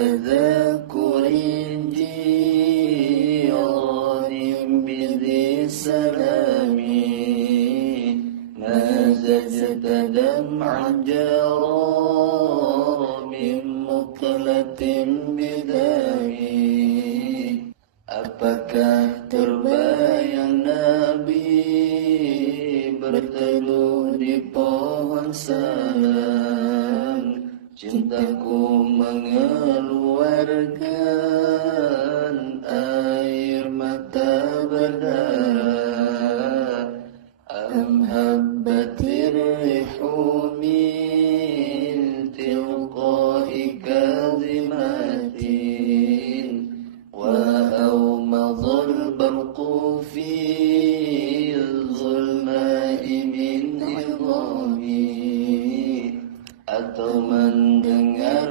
تذكر جيران بذي السلام ما زجت دمعا جرى من مقلة بدمي. Apakah terbayang Nabi berteduh di pohon salam, cintaku mengeluarkan air mata berdarah.